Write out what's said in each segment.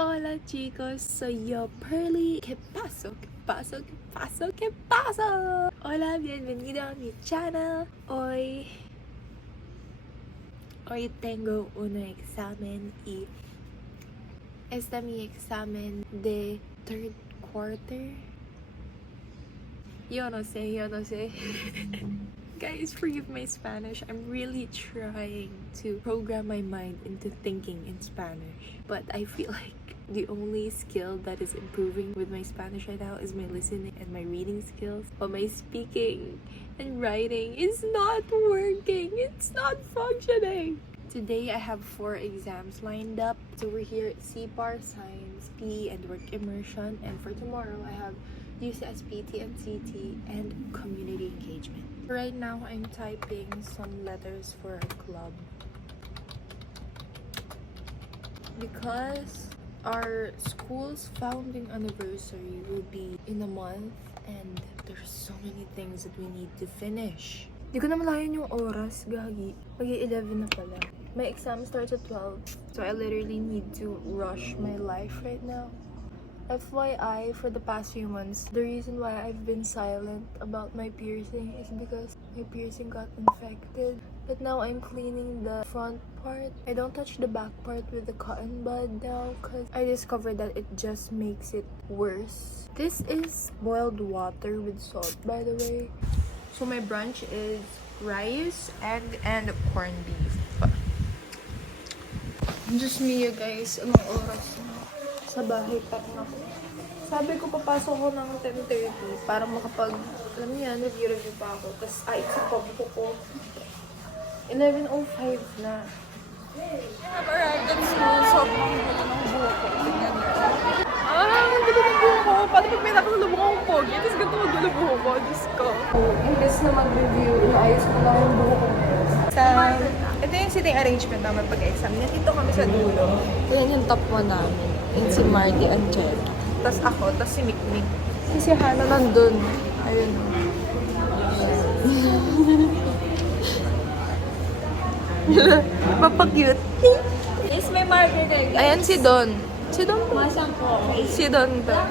Hola chicos, soy yo, Pearly. ¿Qué pasó? ¿Qué pasó? ¿Qué pasó? ¿Qué pasó? Hola, bienvenido a mi channel. Hoy tengo un examen y este es mi examen de third quarter. Yo no sé. Guys, forgive my Spanish. I'm really trying to program my mind into thinking in Spanish. But I feel like the only skill that is improving with my Spanish right now is my listening and my reading skills. But my speaking and writing is not working. It's not functioning. Today I have 4 exams lined up. So we're here at CPAR, Science, PE, and Work Immersion. And for tomorrow I have UCSP, TNCT, and Community Engagement. Right now, I'm typing some letters for a club. Because our school's founding anniversary will be in a month and there's so many things that we need to finish. Di ko na malayan yung oras, gagi. Mag-11 na pala. My exam starts at 12, so I literally need to rush my life right now. FYI, for the past few months, the reason why I've been silent about my piercing is because my piercing got infected. But now I'm cleaning the front part. I don't touch the back part with the cotton bud now because I discovered that it just makes it worse. This is boiled water with salt, by the way. So my brunch is rice, egg, and corned beef. Just me, guys. Anong oras na? Sa bahay pa rin ako. Sabi ko, papasok ko ng 10:30 para makapag, alam niya, review pa ako. Tapos, sa pagpo ko. 11:05 na. I've arrived at school. Sobrang gulo ng buho ko. Tingnan niyo. Ang gulo ng buho ko. Paano pag may nakasalubong akong pogi? Tapos ganito magulo ng buho ko. Diyos ko. Imbes na mag-review, inaayos ko lang yung buho ko ngayon. Ito yung sitting arrangement naman pag-exam. Nandito kami sa dulo. Yan yung top 1 namin. Yung si Marty and Jen. Tapos ako, tapos si Mikmik. Si Hana nandun. Ayun. Mapa-cute. Yes, may marker there, guys. Ayan si Don. Si Don po. Masang po. Si Don ba?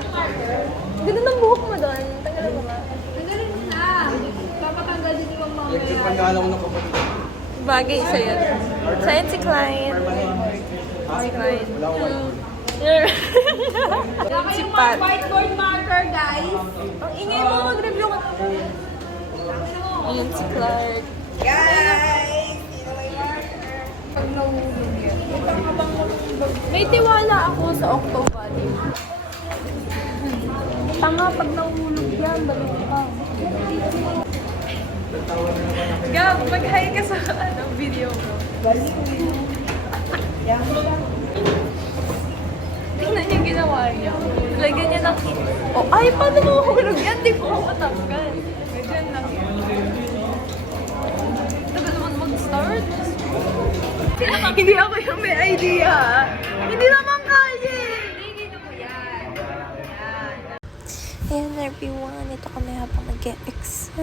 Ganda ng buhok mo, Don. Tanggalin mo nga. Tanggalin mo na. Papatanggalin yung mamaya. Nagpapangala ko ng kapatid. Bagay sa'yo. Sa'yo si Klein. Si Klein. Saka Si yung Pat. whiteboard marker, guys. Ang ingay mo mag-review ka. Ayan si Clark. Guys! Sino may marker? Pag nahulog yan. May tiwala ako sa Octo Valley. Tanga pag nahulog yan, balik ka. Gab, mag-hi ka sa video mo. Tingnan niya ginawa niya. Lagyan niya ng... Oh, ay, paano mahuhulog yan? Di ko matanggal. Medyan lang yan. Tagal naman mag-start. Hindi ako yung may idea. Hindi naman kaya. Ayan everyone, ito kami habang mag-exam.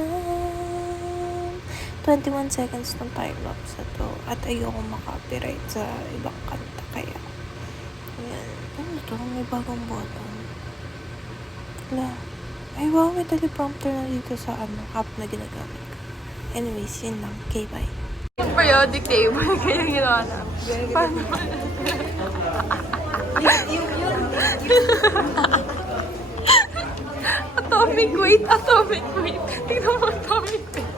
21 seconds ng time lapse na to. At ayoko makapiright sa ibang kanta kaya. Ayan. Ano to? May bagong button. Wala. Ay wow, may teleprompter na dito sa app na ginagamit ko. Anyways, yun lang. Okay, bye. Yung periodic table, kaya ginawa na. Paano? Atomic weight. Tingnan mo atomic weight.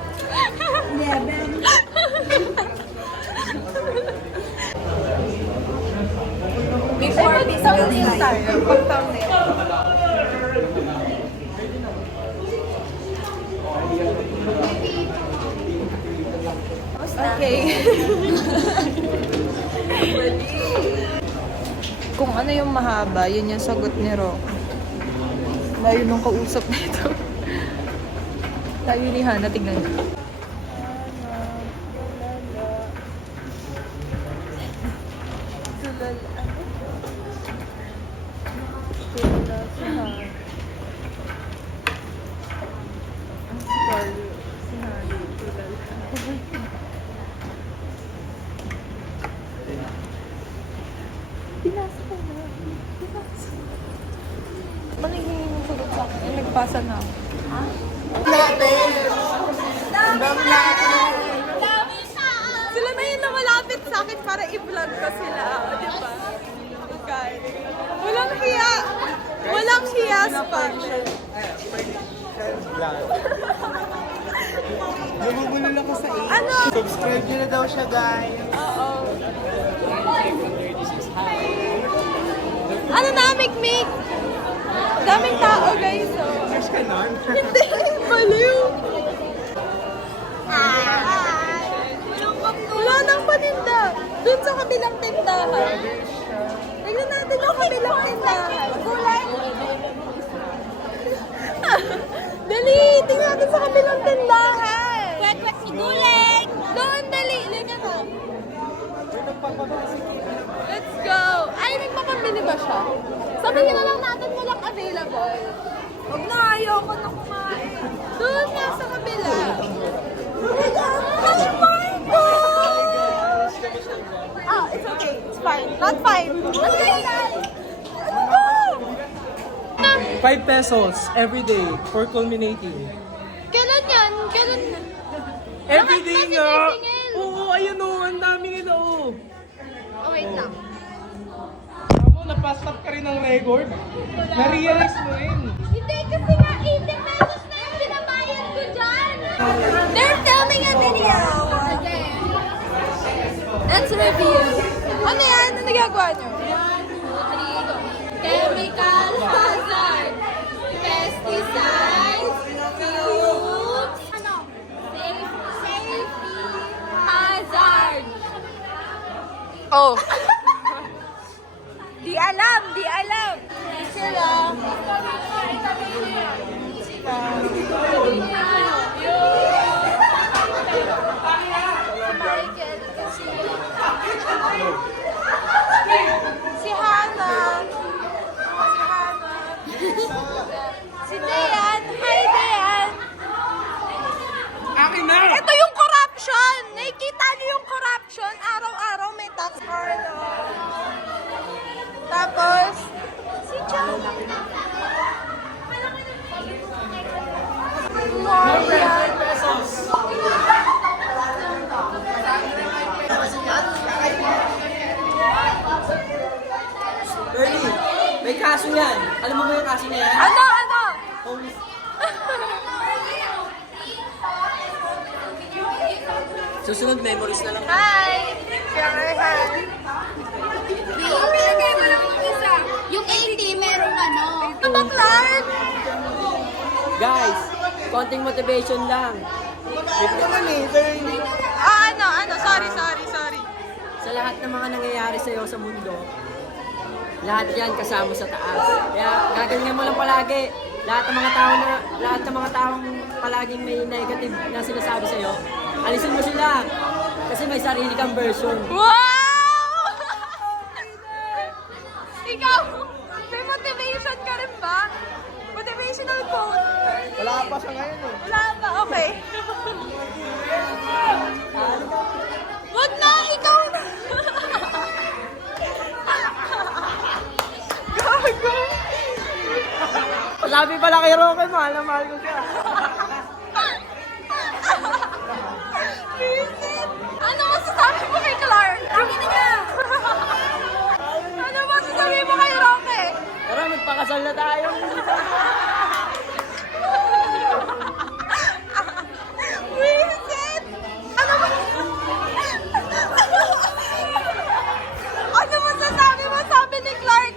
Before this will start. Pag-thumbnail. Okay. Kung ano yung mahaba, yun yung sagot ni Ro. Layo nung kausap na ito. Layo ni Hana, tignan niyo. Pinasa ko na. pa naghingi ng sagot sa akin. Nagpasa na ako. Sila na yun na malapit sa akin para i-vlog ko sila. Di ba? Okay. Walang hiya. Walang hiya pa. Nabubulol ako sa iyo. Ano? Subscribe nyo na daw siya, guys. Oo. Ano na, Mikmik? Daming tao, guys. Oh. Crush ka nun? Hindi, baliw. Wala nang paninda. Doon sa kabilang tindahan. Tignan natin yung kabilang tindahan. Kulay. Dali, tingnan natin sa kabilang tindahan. Kwek-kwek si Guling! Doon, dali. Liga ka. Let's go. Ay, nagpapabili ba siya? Sabihin na lang natin walang available. Huwag na, ayoko na kumain. Doon nga sa kabila. Hi, Marco! Ah, it's okay. It's fine. Not fine. Let's go, guys. Let's go! 5 pesos every day for culminating. Kailan yan? Kailan? Every day Bakit nga! nasisingil? Oo, ayun o. Ang dami nila o. Oh, wait lang. Amo, napastop ka rin ng record. Na-realize mo rin. Hindi, kasi nga 80 pesos na yung pinabayad ko dyan! They're filming a video. Let's review. Ano yan? Ano nagagawa nyo? 1, 2, 3, go! Chemical hazard! Pesticides! Fumes! Ano? Safety hazard! Oh. Di alam, di alam. Sila. Michael kasi. Si Hannah. Si Hannah. Si Dayan. Hi, Dayan. Akin na! Ito yung corruption! Nakikita niyo yung corruption? Araw-araw may tax card. Tapos, si John. Marian. Bernie, may kaso yan. Alam mo ba yung kaso na yan? Ano? Ano? Homeless. Susunod, memories na lang. Hi! Karahan. Ilagay mo lang yung isa. Yung 80, merong ano. Ito ba, Clark? Guys, konting motivation lang. Ano? Sorry. Sa lahat ng mga nangyayari sa'yo sa mundo, lahat yan kasama sa taas. Kaya gagalingan mo lang palagi. Lahat ng mga taong palaging may negative na sinasabi sa'yo, alisin mo sila. Kasi may sarili kang version. Wow! Ikaw, may motivation ka rin ba? Motivational quote. Wala pa siya ngayon eh. Wala ba? Okay. Wag na! Ikaw na! Gago! Sabi pala kay Roque, mahal na mahal ko siya. Vincent! Ano masasabi mo kay Clark? Akin na niya! Ano masasabi mo kay Roque? Tara, magpakasal na tayo. Vincent! Ano masasabi mo sabi ni Clark?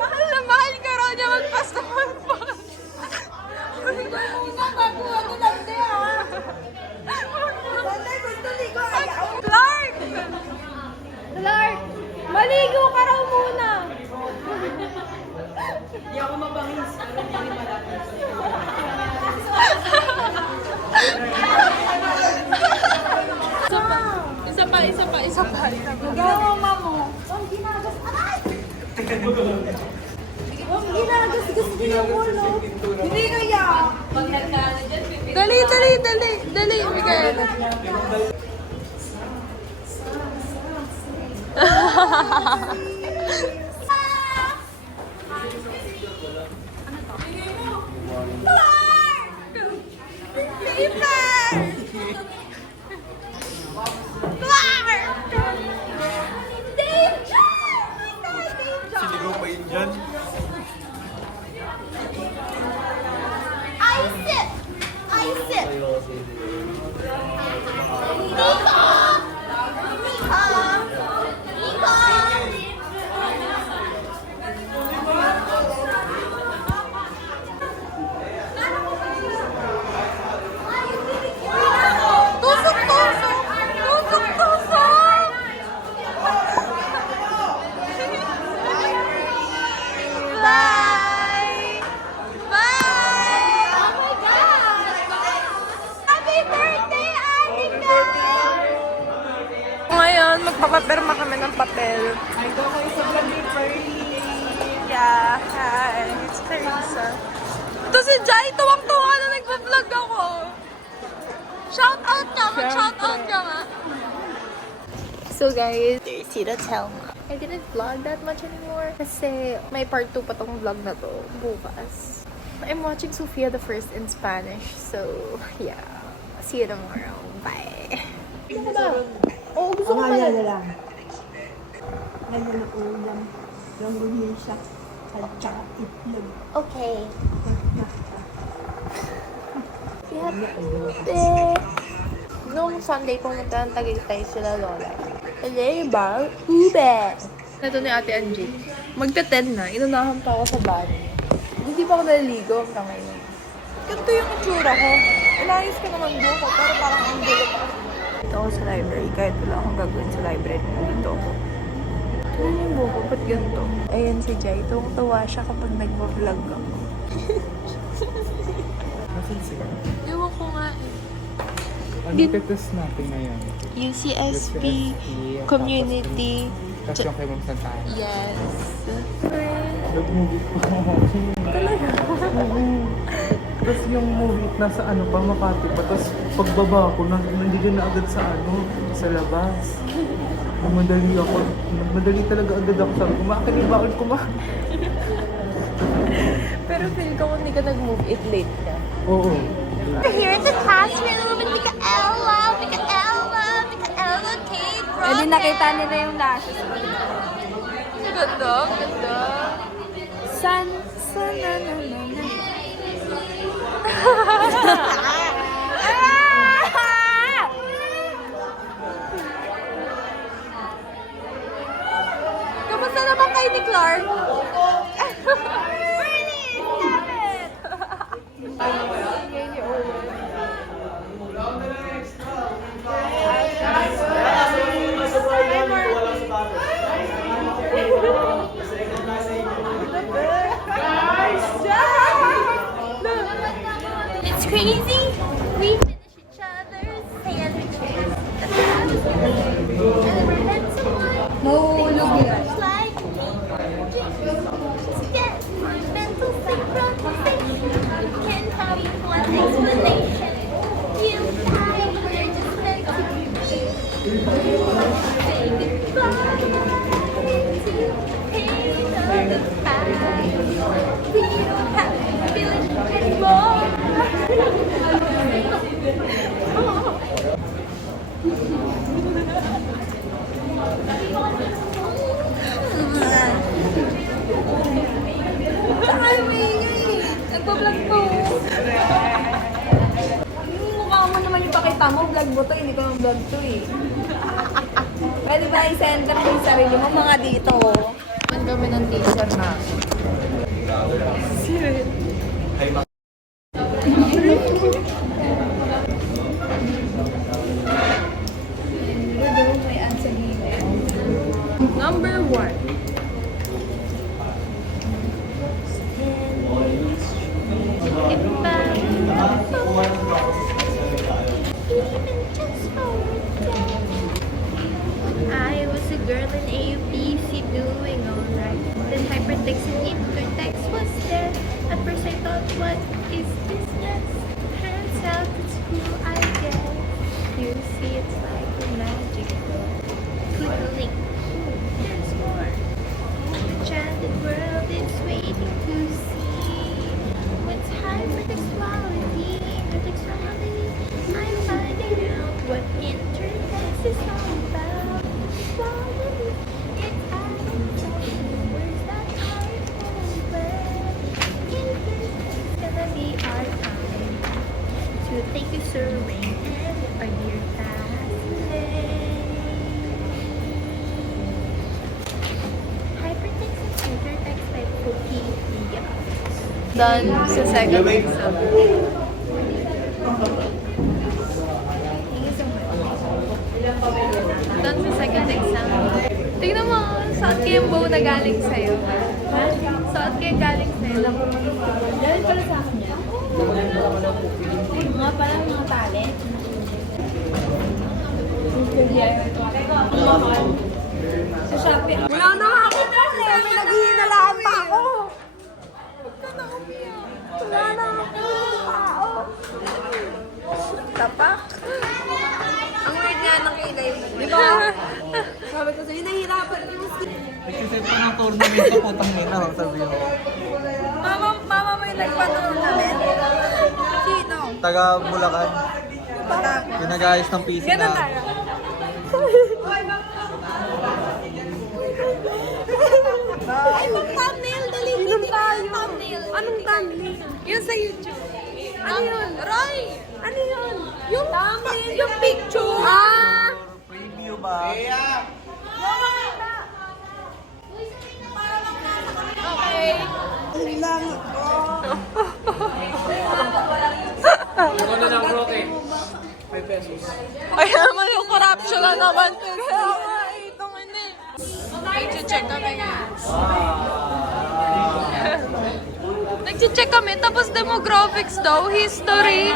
Mahal na mahal ka raw niya magpastamon pa. Clark! Clark, maligo ka raw muna. Hindi ako mabangis. Isa pa. Gawa mo. Ang ginagas. Aray! Ang ginagas-gas din ang ulo. Hindi kaya. Dali, Miguel. Sinigaw pa yun dyan. Bye! Bye! Oh my God! Happy birthday, Anika! Ngayon, magpapapirma kami ng papel. Ay, ko kayo sa vlog ni Pearly. Yeah, hi. It's Teresa. Ito si Jai, tuwang-tuwa na nagpa-vlog ako. Shout out ka, mag-shout out ka nga. So guys, there's Tita Telma. I didn't vlog that much anymore kasi may part 2 pa tong vlog na to bukas. I'm watching Sofia the First in Spanish, so yeah. See you tomorrow. Bye. Ano ba? Oo, gusto ko pala. lang. Ngayon ang ulam. Longganisa at saka itlog. Okay. Happy. Nung Sunday, pumunta ng Tagaytay sila Lola. Diba? Ube! Ito ni Ate Angie. Magta-10 na. Inunahan pa ako sa banyo. Hindi pa ako naliligo hanggang ngayon. Ganito yung itsura ko. Inayos ko naman doon ko, pero parang ang gulo pa. Dito ako sa library. Kahit wala akong gagawin sa library, dito ako. Tignan yung buko, ba't ganito? Ayan si Jai. Tuwang-tuwa siya kapag nag-vlog ako. Nasaan sila? Ewan ko nga eh. Ano test natin ngayon? UCSP, UCSP, community. Tapos yung kay Ma'am Santana. Yes. Nag-movie pa ako. Talaga? Tapos yung movie, nasa ano pa, Makati pa. Tapos pagbaba ko, nandiyan na agad sa ano, sa labas. Madali ako. Madali talaga agad ako. Sabi ko, makakalibaon ko ma. Pero feel ko kung hindi ka nag-move it late ka. Oo. We're here at the classroom with Micaela, Kate, Pwede nakita nila yung lashes. Ganda, ganda. Na, na, na, na. Kamusta naman kayo ni Clark? It's crazy. We finish each other's sandwiches. And we're meant to one. Mahulog yan. Like me. Yes, mental synchronization. Can't have one explanation. You and I were just meant to be. Say goodbye to the pain of the past. We don't have to feel it anymore. Nagpa-vlog po. Yung mukha mo naman yung pakita mo, vlog mo to, hindi ko naman vlog to eh. Pwede ba i-center mo yung sarili mo, mga dito? Ang kami ng teacher na. Number 1. I was a girl in AUPC doing alright. Then hypertext and intertext was there. At first I thought, what is business? Turns out it's cool, I guess. You see, it's like a magic book. Click the link. Then done sa second exam. Done sa second exam. Tingnan mo, saan kaya yung bow na galing sa'yo? Saan kaya galing sa'yo? Dahil pala sa akin yan. Mga parang mga talent. Sa Shopee. Wala na nga ako dali. Naghihinalaan pa ako. Wala na ako. Tapak. Ang weird nga ng kilay mo. Di ba? Sabi ko sa'yo, nahihirapan yung skin. Nagsiset pa ng tournament ko, putang ina, sabi ko. Mama mo yung nagpa-tournament? Sino? Taga Bulacan. Yung nag-ayos ng PC Ganun na. tayo. Ay, mag thumbnail. Dali, dali. Thumbnail. Anong thumbnail? Yun sa YouTube. Ano yun? Roy! Ano yun? Yung thumbnail, yung picture. Ah! Preview ba? Okay. Ako na lang, Roque. 5 pesos. Ay, naman yung corruption na naman. Itong ini. Nag-check kami ngayon. Nag-check kami, tapos demographics daw, history.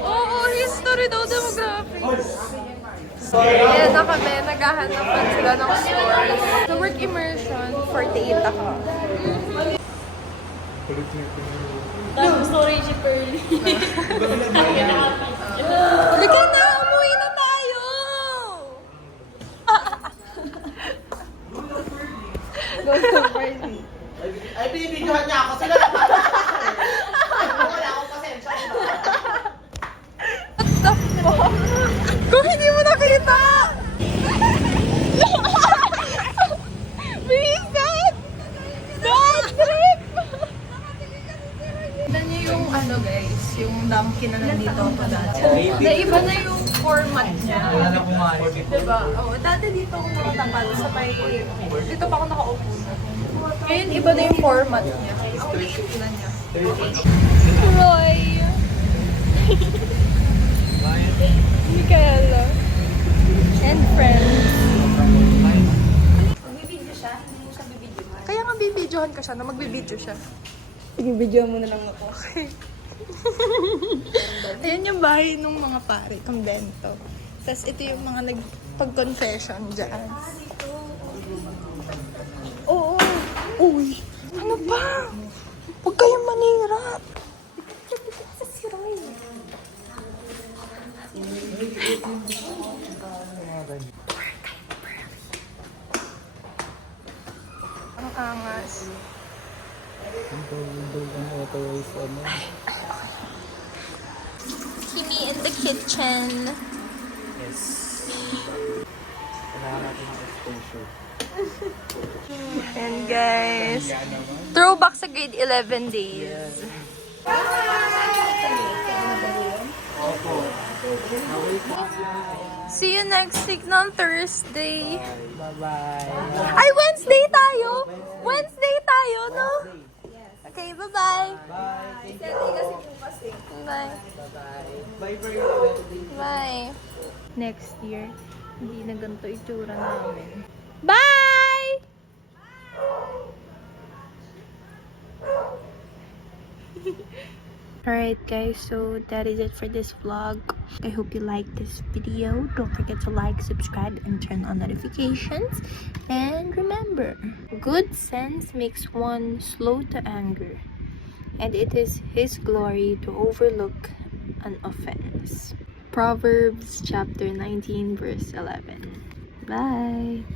Oo, history daw, demographics. Ayan na kami, naghahanapan sila ng scores. Sa work immersion, 48 ako. Halika na, umuwi na tayo! Ay, binibidyohan niya ako. Sila na pala. Wala akong pasensya. What the fuck? Kung hindi mo nakita! Bigat! Bad trip! Tignan niyo yung ano guys, yung Dunkin na nandito ako dati. Na iba na yung format niya. Diba? Oh, dati dito ako nakatapat sa may... Dito pa ako nakaupo. Ngayon, iba na yung format niya. Tignan niya. Roy! Micaela. And friends. Magbibidyo siya? Hindi mo siya bibidyohan? Kaya nga bibidyohan ka siya na magbibidyo siya. Sige, videohan mo na lang ako. Ayan yung bahay ng mga pare, kumbento. Tapos ito yung mga nagpag-confession dyan. Oo. Uy. Ano ba? Huwag kayong manirap. Ang angas. Kimi in the kitchen. Yes. Kailangan natin ng exposure. And guys, throwback sa grade 11 days. See you next week ng Thursday. Bye-bye. Ay, Wednesday tayo! Wednesday tayo, no? Okay, bye-bye. Bye. Bye. Bye for you. Bye. Next year, hindi na ganito itsura namin. Bye! Alright guys, so that is it for this vlog. I hope you liked this video. Don't forget to like, subscribe, and turn on notifications. And remember, good sense makes one slow to anger, and it is His glory to overlook an offense. Proverbs chapter 19 verse 11. Bye!